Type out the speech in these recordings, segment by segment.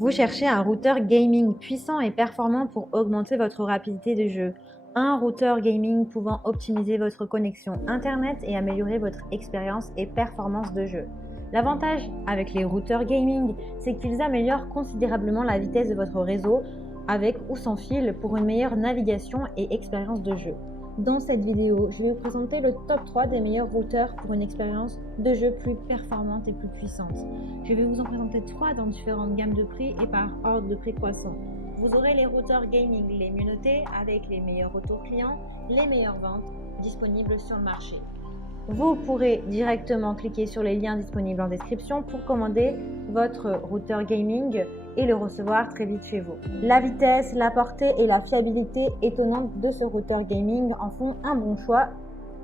Vous cherchez un routeur gaming puissant et performant pour augmenter votre rapidité de jeu. Un routeur gaming pouvant optimiser votre connexion Internet et améliorer votre expérience et performance de jeu. L'avantage avec les routeurs gaming, c'est qu'ils améliorent considérablement la vitesse de votre réseau avec ou sans fil pour une meilleure navigation et expérience de jeu. Dans cette vidéo, je vais vous présenter le top 3 des meilleurs routeurs pour une expérience de jeu plus performante et plus puissante. Je vais vous en présenter 3 dans différentes gammes de prix et par ordre de prix croissant. Vous aurez les routeurs gaming les mieux notés avec les meilleurs retours clients, les meilleures ventes disponibles sur le marché. Vous pourrez directement cliquer sur les liens disponibles en description pour commander votre routeur gaming et le recevoir très vite chez vous. La vitesse, la portée et la fiabilité étonnante de ce routeur gaming en font un bon choix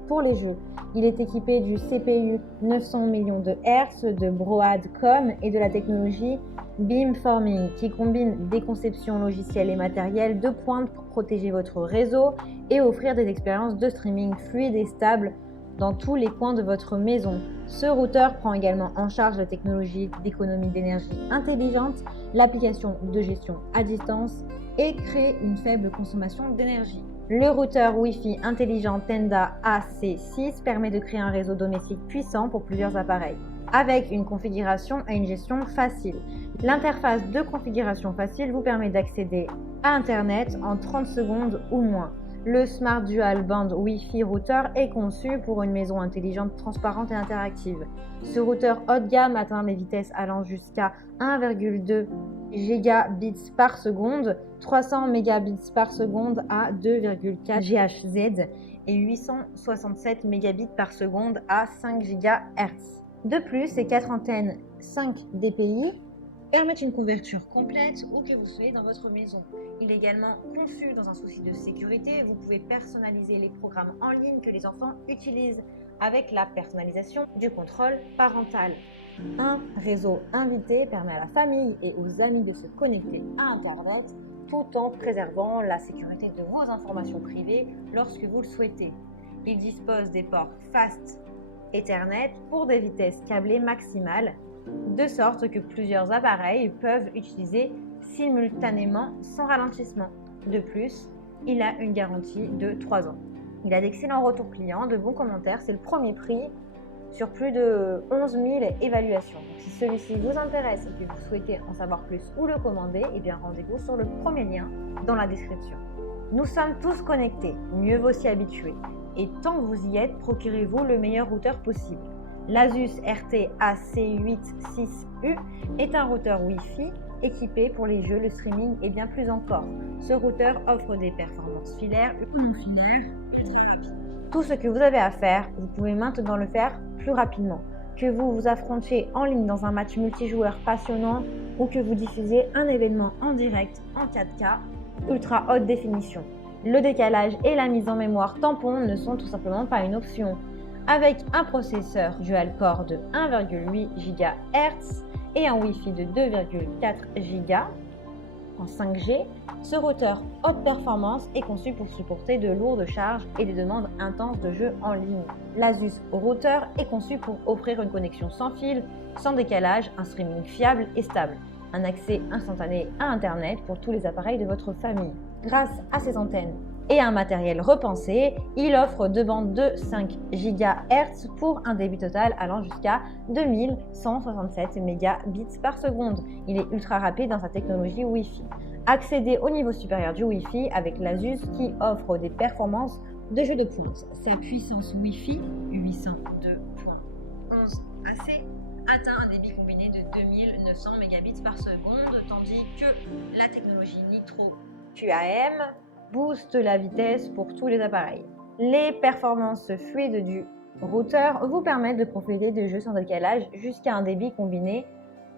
pour les jeux. Il est équipé du CPU 900 millions de Hz, de Broadcom et de la technologie Beamforming qui combine des conceptions logicielles et matérielles de pointe pour protéger votre réseau et offrir des expériences de streaming fluides et stables dans tous les coins de votre maison. Ce routeur prend également en charge la technologie d'économie d'énergie intelligente, l'application de gestion à distance et crée une faible consommation d'énergie. Le routeur Wi-Fi intelligent Tenda AC6 permet de créer un réseau domestique puissant pour plusieurs appareils, avec une configuration et une gestion facile. L'interface de configuration facile vous permet d'accéder à Internet en 30 secondes ou moins. Le Smart Dual Band Wi-Fi routeur est conçu pour une maison intelligente, transparente et interactive. Ce routeur haut de gamme atteint des vitesses allant jusqu'à 1,2 gigabits par seconde, 300 mégabits par seconde à 2,4 GHz et 867 mégabits par seconde à 5 GHz. De plus, ces 4 antennes 5 dpi permettent une couverture complète où que vous soyez dans votre maison. Il est également conçu dans un souci de sécurité. Vous pouvez personnaliser les programmes en ligne que les enfants utilisent avec la personnalisation du contrôle parental. Un réseau invité permet à la famille et aux amis de se connecter à Internet tout en préservant la sécurité de vos informations privées lorsque vous le souhaitez. Il dispose des ports Fast Ethernet pour des vitesses câblées maximales, de sorte que plusieurs appareils peuvent utiliser simultanément sans ralentissement. De plus, il a une garantie de 3 ans. Il a d'excellents retours clients, de bons commentaires, c'est le premier prix sur plus de 11 000 évaluations. Donc, si celui-ci vous intéresse et que vous souhaitez en savoir plus ou le commander, eh bien rendez-vous sur le premier lien dans la description. Nous sommes tous connectés, mieux vaut s'y habituer. Et tant que vous y êtes, procurez-vous le meilleur routeur possible. L'Asus RT AC86U est un routeur Wi-Fi équipé pour les jeux, le streaming et bien plus encore. Ce routeur offre des performances filaires et très rapides. Tout ce que vous avez à faire, vous pouvez maintenant le faire plus rapidement. Que vous vous affrontiez en ligne dans un match multijoueur passionnant ou que vous diffusez un événement en direct en 4K ultra haute définition. Le décalage et la mise en mémoire tampon ne sont tout simplement pas une option. Avec un processeur dual-core de 1,8 GHz et un Wi-Fi de 2,4 GHz en 5G, ce routeur haute performance est conçu pour supporter de lourdes charges et des demandes intenses de jeu en ligne. L'Asus Router est conçu pour offrir une connexion sans fil, sans décalage, un streaming fiable et stable, un accès instantané à Internet pour tous les appareils de votre famille. Grâce à ses antennes et un matériel repensé, il offre 2 bandes de 5 GHz pour un débit total allant jusqu'à 2167 mégabits par seconde. Il est ultra rapide dans sa technologie Wi-Fi. Accédez au niveau supérieur du Wi-Fi avec l'Asus qui offre des performances de jeu de pointe. Sa puissance Wi-Fi 802.11ac atteint un débit combiné de 2900 mégabits par seconde, tandis que la technologie Nitro QAM booste la vitesse pour tous les appareils. Les performances fluides du routeur vous permettent de profiter de jeux sans décalage jusqu'à un débit combiné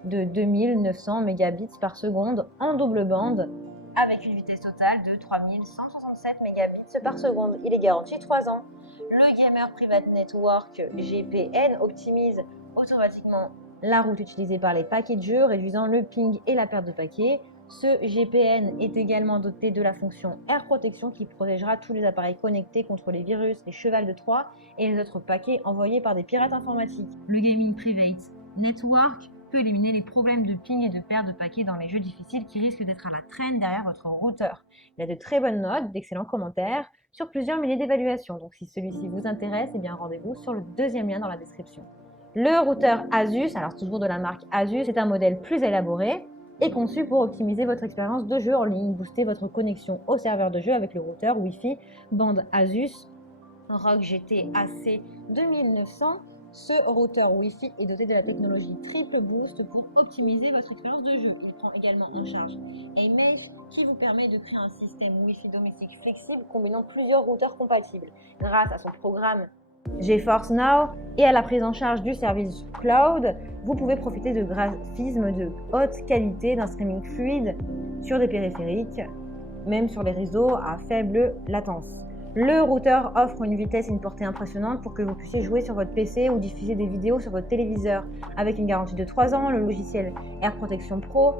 de 2900 mégabits par seconde en double bande avec une vitesse totale de 3167 mégabits par seconde. Il est garanti 3 ans. Le Gamer Private Network GPN optimise automatiquement la route utilisée par les paquets de jeux, réduisant le ping et la perte de paquets. Ce GPN est également doté de la fonction Air Protection qui protégera tous les appareils connectés contre les virus, les chevals de Troie et les autres paquets envoyés par des pirates informatiques. Le Gaming Private Network peut éliminer les problèmes de ping et de perte de paquets dans les jeux difficiles qui risquent d'être à la traîne derrière votre routeur. Il a de très bonnes notes, d'excellents commentaires sur plusieurs milliers d'évaluations. Donc si celui-ci vous intéresse, eh bien rendez-vous sur le deuxième lien dans la description. Le routeur Asus, alors toujours de la marque Asus, c'est un modèle plus élaboré et conçu pour optimiser votre expérience de jeu en ligne, booster votre connexion au serveur de jeu avec le routeur Wi-Fi bande Asus ROG GT AC 2900. Ce routeur Wi-Fi est doté de la technologie Triple Boost pour optimiser votre expérience de jeu. Il prend également en charge iMesh qui vous permet de créer un système Wi-Fi domestique flexible combinant plusieurs routeurs compatibles. Grâce à son programme GeForce Now et à la prise en charge du service cloud, vous pouvez profiter de graphismes de haute qualité, d'un streaming fluide sur des périphériques, même sur les réseaux à faible latence. Le routeur offre une vitesse et une portée impressionnantes pour que vous puissiez jouer sur votre PC ou diffuser des vidéos sur votre téléviseur. Avec une garantie de 3 ans, le logiciel Air Protection Pro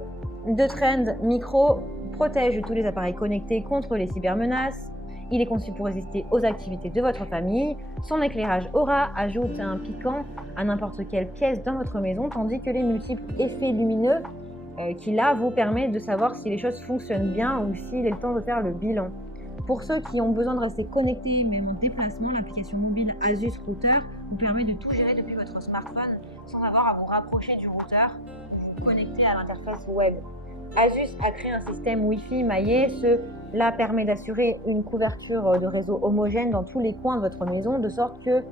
de Trend Micro protège tous les appareils connectés contre les cybermenaces. Il est conçu pour résister aux activités de votre famille. Son éclairage Aura ajoute un piquant à n'importe quelle pièce dans votre maison, tandis que les multiples effets lumineux qu'il a vous permettent de savoir si les choses fonctionnent bien ou s'il est le temps de faire le bilan. Pour ceux qui ont besoin de rester connectés, même en déplacement, l'application mobile Asus Router vous permet de tout gérer depuis votre smartphone sans avoir à vous rapprocher du routeur connecté à l'interface web. Asus a créé un système Wi-Fi maillé. Cela permet d'assurer une couverture de réseau homogène dans tous les coins de votre maison, de sorte que,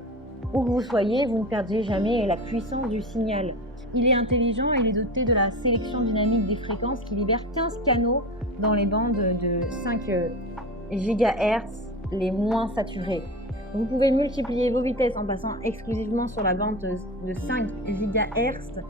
où que vous soyez, vous ne perdiez jamais la puissance du signal. Il est intelligent et il est doté de la sélection dynamique des fréquences qui libère 15 canaux dans les bandes de 5 GHz les moins saturées. Vous pouvez multiplier vos vitesses en passant exclusivement sur la bande de 5 GHz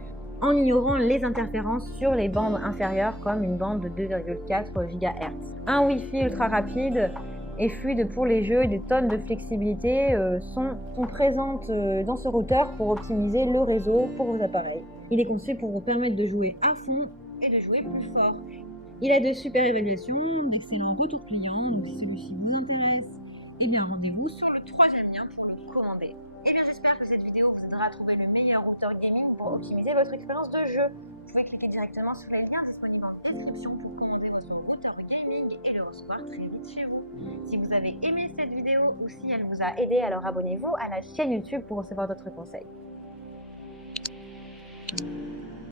en ignorant les interférences sur les bandes inférieures comme une bande de 2,4 GHz. Un Wi-Fi ultra rapide et fluide pour les jeux et des tonnes de flexibilité sont présentes dans ce routeur pour optimiser le réseau pour vos appareils. Il est conçu pour vous permettre de jouer à fond et de jouer plus fort. Il a de super évaluations, d'excellents retours clients, donc si celui-ci vous intéresse, eh bien rendez-vous sur le troisième lien pour le commander. Eh bien j'espère que cette vidéo vous aidera à trouver le meilleur routeur gaming pour optimiser votre expérience de jeu. Vous pouvez cliquer directement sur les liens disponibles en description pour commander votre routeur gaming et le recevoir très vite chez vous. Si vous avez aimé cette vidéo ou si elle vous a aidé, alors abonnez-vous à la chaîne YouTube pour recevoir d'autres conseils.